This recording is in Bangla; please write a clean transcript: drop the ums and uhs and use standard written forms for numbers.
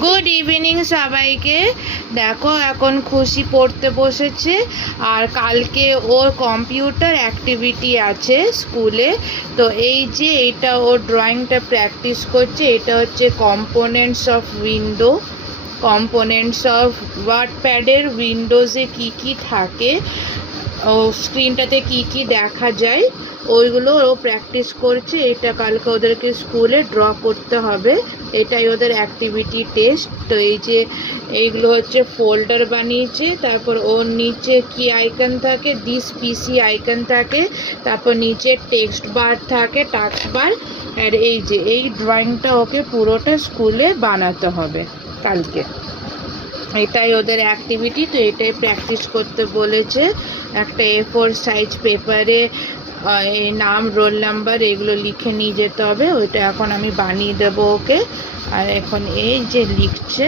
গুড ইভিনিং সবাইকে। দেখো এখন খুশি পড়তে বসেছে, আর কালকে ওর কম্পিউটার অ্যাক্টিভিটি আছে স্কুলে। তো এই যে এটা ওর ড্রয়িংটা প্র্যাকটিস করছে, এটা হচ্ছে components of window, components of ওয়ার্ডপ্যাডের উইন্ডোজে কি কি থাকে, ও স্ক্রিনটাতে কি কি দেখা যায় ওইগুলো ও প্র্যাকটিস করছে। এটা কালকে ওদেরকে স্কুলে ড্র করতে হবে, এটাই ওদের অ্যাক্টিভিটি টেস্ট। তো এই যে এইগুলো হচ্ছে ফোল্ডার বানিয়েছে, তারপর ওর নিচে কি আইকন থাকে, দিস পিসি আইকন থাকে, তারপর নিচে টেক্সট বার থাকে, টাস্ক বার। আর এই যে এই ড্রয়িংটা ওকে পুরোটা স্কুলে বানাতে হবে কালকে, এটাই ওদের অ্যাক্টিভিটি। তো এটাই প্র্যাকটিস করতে বলেছে। একটা A4 সাইজ পেপারে এই নাম, রোল নাম্বার এগুলো লিখে নিয়ে যেতে হবে। ওইটা এখন আমি বানিয়ে দেবো ওকে। আর এখন এই যে লিখছে।